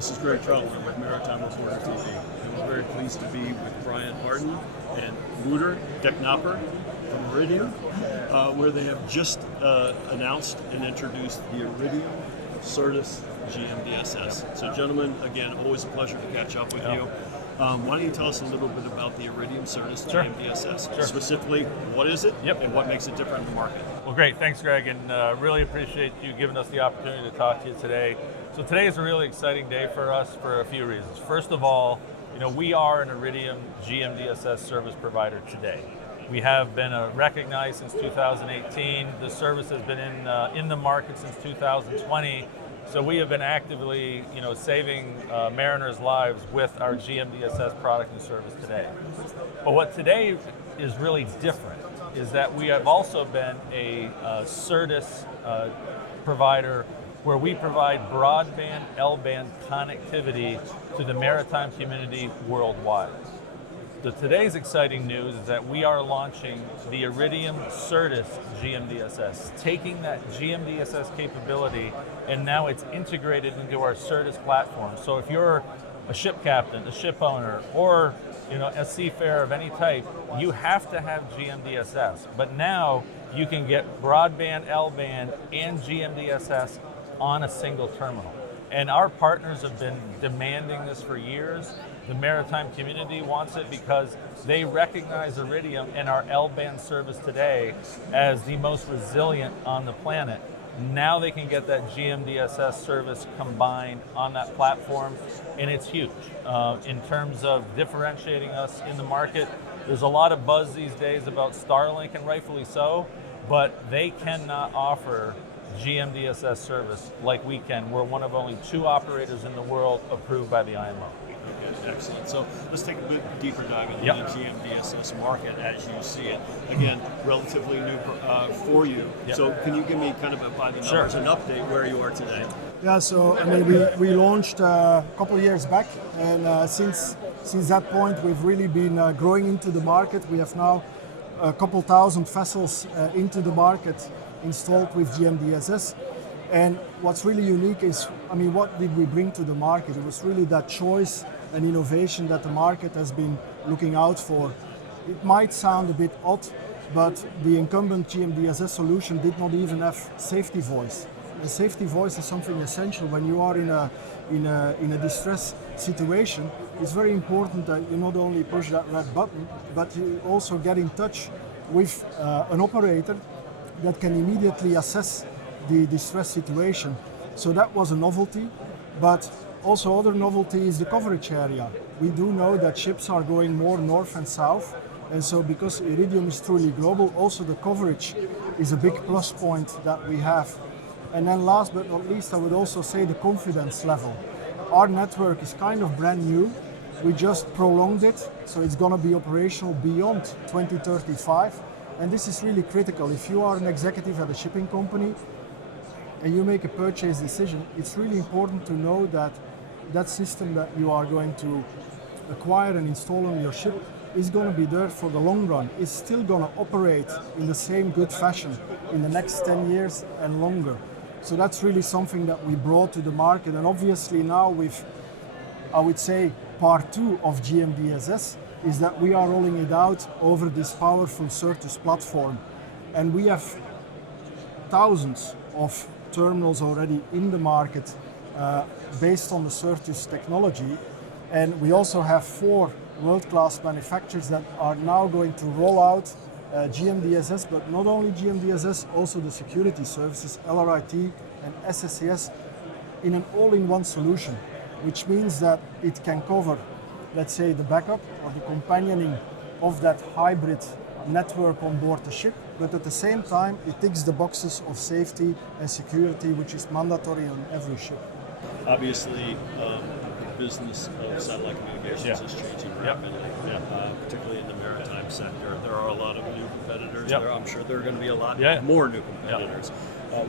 This is Greg Troutman with Maritime Reporter TV, and we're very pleased to be with Hartin and Wooter Deknopper from Iridium, where they have just announced and introduced the Iridium Certus GMDSS. So gentlemen, again, always a pleasure to catch up with you. Why don't you tell us a little bit about the Iridium Certus GMDSS? Sure. Specifically, what is it and what makes it different in the market? Well, great. Thanks, Greg, and really appreciate you giving us the opportunity to talk to you today. So today is a really exciting day for us for a few reasons. First of all, we are an Iridium GMDSS service provider today. We have been recognized since 2018. The service has been in the market since 2020. So we have been actively, saving mariners' lives with our GMDSS product and service today. But what today is really different is that we have also been a Certus provider where we provide broadband L-band connectivity to the maritime community worldwide. So today's exciting news is that we are launching the Iridium Certus GMDSS, taking that GMDSS capability, and now it's integrated into our Certus platform. So if you're a ship captain, a ship owner, or a seafarer of any type, you have to have GMDSS. But now you can get broadband L-band and GMDSS on a single terminal. And our partners have been demanding this for years. The maritime community wants it because they recognize Iridium and our L-band service today as the most resilient on the planet. Now they can get that GMDSS service combined on that platform, and it's huge. In terms of differentiating us in the market, there's a lot of buzz these days about Starlink, and rightfully so, but they cannot offer GMDSS service like we can. We're one of only 2 operators in the world approved by the IMO. Okay, excellent. So let's take a bit deeper dive into the GMDSS market as you see it. Again, relatively new for you. So can you give me kind of by the numbers an update where you are today? Yeah, so we launched a couple of years back, and since that point we've really been growing into the market. We have now a couple thousand vessels into the market installed with GMDSS. And what's really unique is, what did we bring to the market? It was really that choice and innovation that the market has been looking out for. It might sound a bit odd, but the incumbent GMDSS solution did not even have safety voice. The safety voice is something essential when you are in a distress situation. It's very important that you not only push that red button, but you also get in touch with an operator that can immediately assess the distress situation. So that was a novelty, but also other novelty is the coverage area. We do know that ships are going more north and south, and so because Iridium is truly global, also the coverage is a big plus point that we have. And then last but not least, I would also say the confidence level. Our network is kind of brand new. We just prolonged it, so it's going to be operational beyond 2035. And this is really critical. If you are an executive at a shipping company and you make a purchase decision, it's really important to know that that system that you are going to acquire and install on your ship is going to be there for the long run. It's still going to operate in the same good fashion in the next 10 years and longer. So that's really something that we brought to the market. And obviously now with, I would say, part 2 of GMDSS, is that we are rolling it out over this powerful Certus platform. And we have thousands of terminals already in the market based on the Certus technology. And we also have 4 world-class manufacturers that are now going to roll out GMDSS, but not only GMDSS, also the security services, LRIT and SSAS, in an all-in-one solution, which means that it can cover, let's say, the backup or the companioning of that hybrid network on board the ship, but at the same time it ticks the boxes of safety and security, which is mandatory on every ship. Obviously, the business of satellite communications is changing rapidly, particularly in the maritime sector. There are a lot of new competitors. I'm sure there are going to be a lot more new competitors.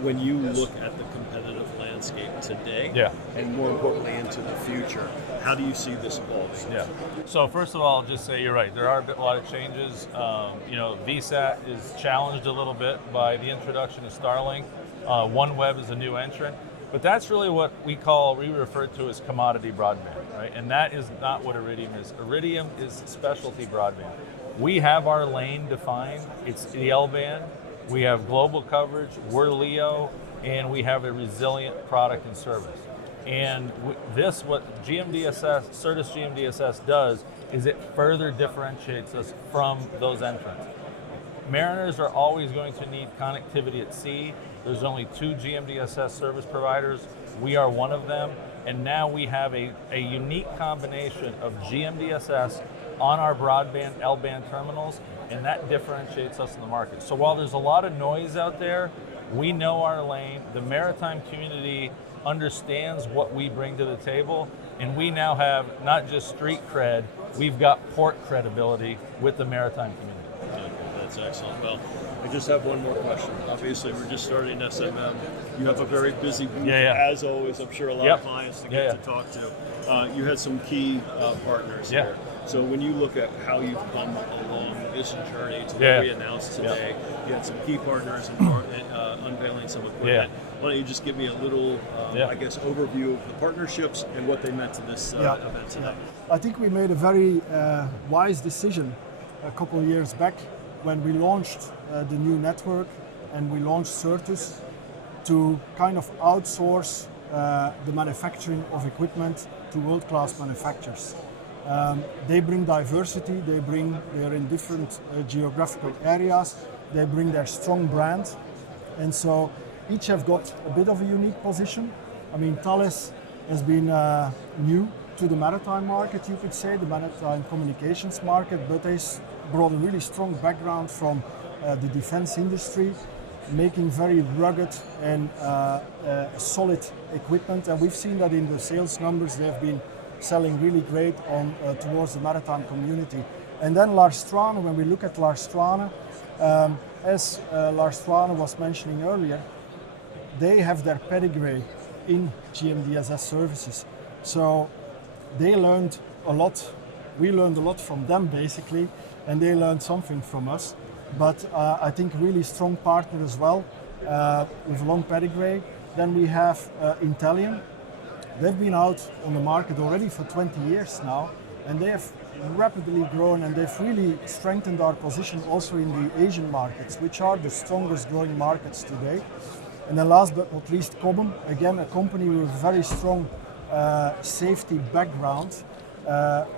When you look at the competitive landscape today, and more importantly into the future, how do you see this evolving? So first of all, I'll just say you're right. There are a lot of changes. VSAT is challenged a little bit by the introduction of Starlink. OneWeb is a new entrant. But that's really what we refer to as commodity broadband, right? And that is not what Iridium is. Iridium is specialty broadband. We have our lane defined. It's the L-band. We have global coverage. We're LEO, and we have a resilient product and service. And what GMDSS, Certus GMDSS does is it further differentiates us from those entrants. Mariners are always going to need connectivity at sea. There's only 2 GMDSS service providers. We are one of them. And now we have a unique combination of GMDSS on our broadband L-band terminals, and that differentiates us in the market. So while there's a lot of noise out there, we know our lane. The maritime community understands what we bring to the table, and we now have not just street cred, we've got port credibility with the maritime community. Okay, that's excellent. Well, I just have one more question. Obviously, we're just starting SMM. You have a very busy booth, as always. I'm sure a lot of clients to get to talk to. You had some key partners here. So when you look at how you've come along this journey to what we announced today, you had some key partners and unveiling some equipment. Why don't you just give me a little, I guess, overview of the partnerships and what they meant to this event tonight? I think we made a very wise decision a couple of years back when we launched the new network and we launched Certus to kind of outsource the manufacturing of equipment to world-class manufacturers. They bring diversity, they're in different geographical areas, they bring their strong brand, and so each have got a bit of a unique position. I mean, Thales has been new to the maritime market, you could say, the maritime communications market, but they brought a really strong background from the defense industry, making very rugged and solid equipment, and we've seen that in the sales numbers. They've been selling really great on towards the maritime community. And then Lars Strane, when we look at Lars Strane, as Lars Strane was mentioning earlier, they have their pedigree in GMDSS services. So they learned a lot, we learned a lot from them basically, and they learned something from us. But I think really strong partner as well, with a long pedigree. Then we have Intellium. They've been out on the market already for 20 years now, and they have rapidly grown, and they've really strengthened our position also in the Asian markets, which are the strongest growing markets today. And then last but not least, Cobham, again a company with very strong safety background,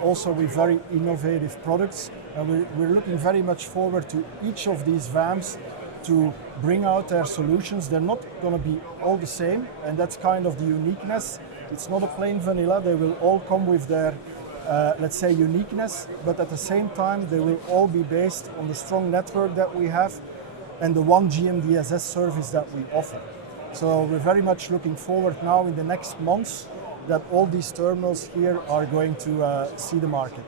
also with very innovative products. And we're looking very much forward to each of these VAMs to bring out their solutions. They're not going to be all the same, and that's kind of the uniqueness. It's not a plain vanilla. They will all come with their, let's say, uniqueness, but at the same time, they will all be based on the strong network that we have and the one GMDSS service that we offer. So we're very much looking forward now in the next months that all these terminals here are going to see the market.